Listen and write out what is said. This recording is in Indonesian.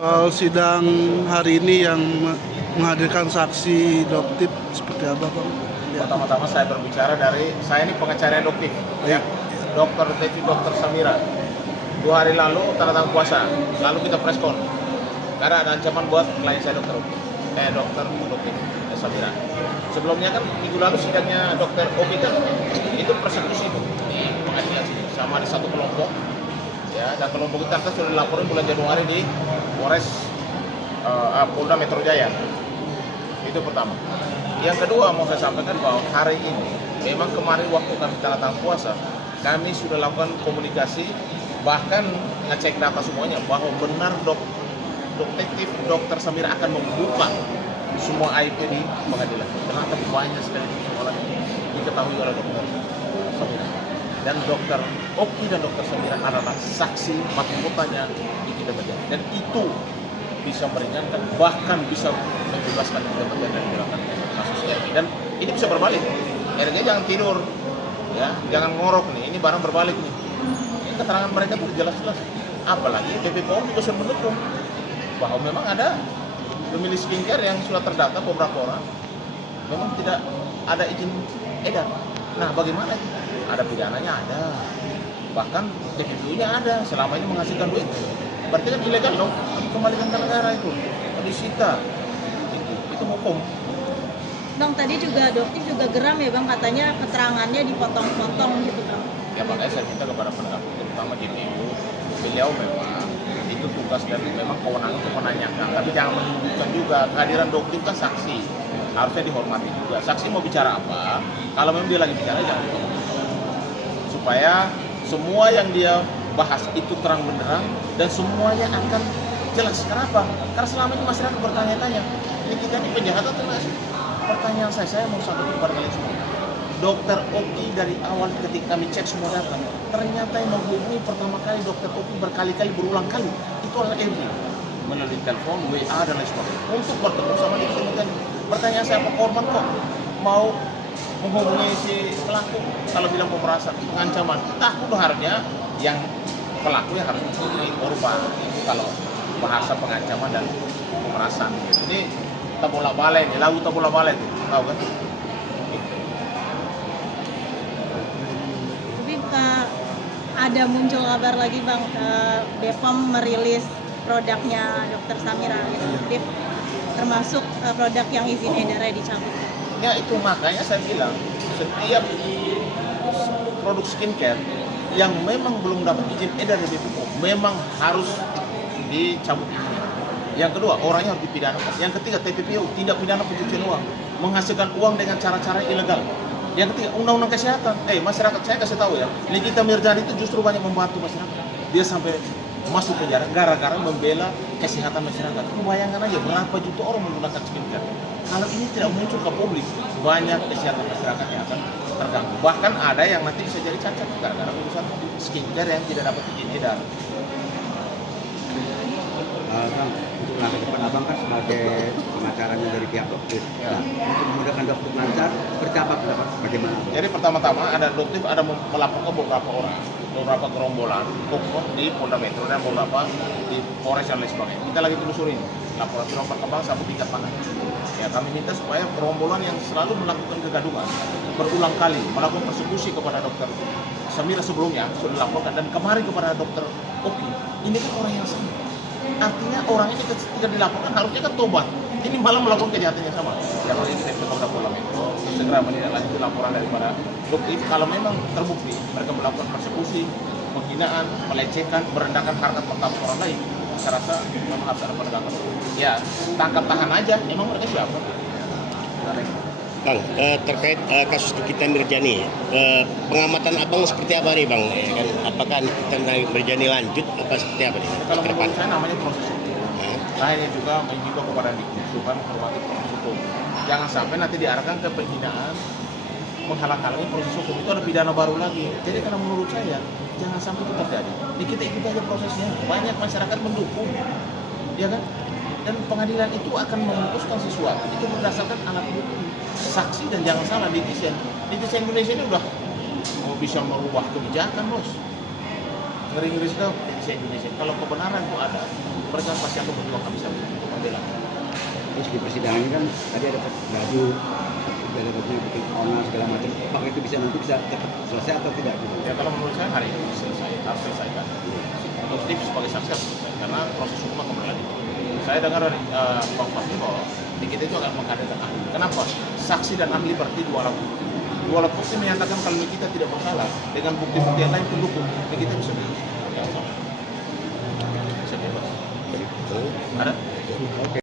Soal sidang hari ini yang menghadirkan saksi Doktif seperti apa, Bang? Ya. Pertama-tama saya berbicara dari saya ini pengacara Doktif, ya. Dokter Devi Dokter Samira. 2 hari lalu tanda tangan puasa, lalu kita preskon karena ada ancaman buat klien saya Dokter Doktif Samira. Sebelumnya kan minggu lalu sidangnya Dokter Oki kan itu persekusi di pengadilan sini sama ada satu kelompok, ya, dan kelompok kita kan sudah dilaporin bulan Januari di Polres Polda Metro Jaya. Itu pertama. Yang kedua mau saya sampaikan bahwa hari ini memang kemarin waktu kami tanda tangan puasa kami sudah lakukan komunikasi, bahkan ngecek data semuanya bahwa benar Detektif Dokter Samira akan membuka semua aib di pengadilan. Ternyata banyak sekali persoalan yang diketahui oleh Dokter Samira. Dan Dokter Oki dan Dokter Samira adalah saksi mahkotanya di kita berjalan. Dan itu bisa meringankan, bahkan bisa membebaskan kita berjalan dan menghilangkan kasus RG. Dan ini bisa berbalik. RG jangan tidur, ya, jangan ngorok nih. Ini barang berbalik nih. Ini keterangan mereka tuh jelas-jelas. Apalagi BPOM juga sudah mendukung bahwa memang ada pemilik skincare yang sudah terdata beberapa orang memang tidak ada izin edar. Nah, bagaimana itu? Ada pidananya, ada, bahkan TPPU-nya ada, selama ini menghasilkan duit. Berarti kan ilegal dong, kembalikan ke negara itu, disita. Itu hukum. Bang, tadi juga Doktif juga geram ya Bang, katanya keterangannya dipotong-potong gitu Bang. Ya makanya saya minta kepada penegak hukum, terutama JPU, beliau memang itu tugas dan memang kewenangan untuk menanyakan, tapi jangan menunjukkan juga kehadiran Doktif kan saksi, harusnya dihormati juga. Saksi mau bicara apa, kalau memang dia lagi bicara jangan dipotong. Supaya semua yang dia bahas itu terang benderang dan semuanya akan jelas. Kenapa? Karena selama ini masyarakat bertanya-tanya, ini kita ini penjahat atau enggak sih? Pertanyaan saya mau sampaikan kepada kalian semua. Dokter Oki dari awal ketika kami cek semua data, ternyata yang menghubungi pertama kali Dokter Oki berkali-kali, berulang kali itu adalah Elvi melalui telepon, WA dan lain sebagainya untuk bertemu sama dia. Kemudian pertanyaan saya, apa korban kok mau menghubungi si pelaku kalau bilang pemerasan, pengancaman? Udah harusnya yang pelaku yang harus menghubungi korban itu kalau bahasa pengancaman dan pemerasan gitu. Ini tabola balai nih, lagu tabola balai itu, tahu kan? Tapi ada muncul kabar lagi Bang, BPOM merilis produknya Dokter Samira eksklusif, termasuk produk yang izin edarnya dicabut. Ya itu makanya saya bilang setiap produk skincare yang memang belum dapat izin edar dari BPOM memang harus dicabut. Yang kedua, orangnya harus dipidana. Yang ketiga, TPPU tindak pidana pencucian uang, menghasilkan uang dengan cara-cara ilegal. Yang ketiga, undang-undang kesehatan. Masyarakat, saya kasih tahu ya, Nikita Mirzani itu justru banyak membantu masyarakat. Dia sampai masuk penjara gara-gara membela kesehatan masyarakat. Bayangkan aja berapa juta orang menggunakan skincare. Kalau ini tidak muncul ke publik, banyak kesehatan masyarakat yang akan terganggu. Bahkan ada yang nanti bisa jadi cacat gara-gara urusan skincare yang tidak dapat izin edar. Bang, untuk langkah depan Abang kan sebagai pengacaranya dari pihak Doktif. Ya. Nah, untuk memudahkan Doktif lancar, seperti apa pendapat bagaimana? Bang? Jadi pertama-tama ada Doktif ada melaporkan beberapa orang, beberapa gerombolan hukum di Polda Metro dan beberapa di Polres dan lain sebagainya. Kita lagi telusurin laporan berkembang sampai tingkat mana. Ya, kami minta supaya gerombolan yang selalu melakukan kegaduhan berulang kali melakukan persekusi kepada Dokter Samira sebelumnya sudah dilaporkan dan kemarin kepada Dokter Oki. Ini kan orang yang sama. Artinya orang ini ketika dilaporkan harusnya kan tobat. Ini malah melakukan kejahatan yang sama. Yang ini dari Polda Metro segera menindaklanjuti laporan daripada Doktif kalau memang terbukti mereka melakukan persekusi, penghinaan, melecehkan, merendahkan harkat martabat orang lain. Saya rasa memang harus ada penegakan hukum. Ya, tangkap tahan aja. Emang mereka siapa? Bang, terkait kasus Nikita Mirzani, pengamatan Abang seperti apa nih Bang? Apakah Nikita Mirzani lanjut apa seperti apa nih? Kalau menurut saya namanya proses hukum. Saya juga mengimbau kepada Dikbud supaya menghormati proses hukum. Jangan sampai nanti diarahkan ke penghinaan, menghalang-halangi proses hukum. Itu ada pidana baru lagi. Jadi karena menurut saya jangan sampai itu terjadi. Kita ikuti aja prosesnya. Banyak masyarakat mendukung, ya kan? Dan pengadilan itu akan memutuskan sesuatu itu berdasarkan alat bukti, saksi, dan jangan salah netizen Indonesia ini udah mau bisa merubah kebijakan bos. ngeri-ngeri sudah bisa Indonesia. Kalau kebenaran itu ada, mereka pasti akan berjuang habis membela. Terus di persidangan ini kan tadi ada baju, ada bikin owner segala macam. Apakah itu nanti bisa cepat selesai atau tidak? Gitu? Ya kalau menurut saya hari ini selesai, harus selesaikan. Produktif sebagai saksi harus selesai, karena proses hukum akan berlanjut. Saya dengar dari Bang Fahmi bahwa di kita itu akan menghadirkan ahli. Kenapa? Saksi dan ahli berarti dua alat bukti. Dua alat bukti menyatakan kalau kita tidak bersalah, dengan bukti-bukti yang lain pendukung, kita bisa bebas. Bisa bebas. Ada? Oke.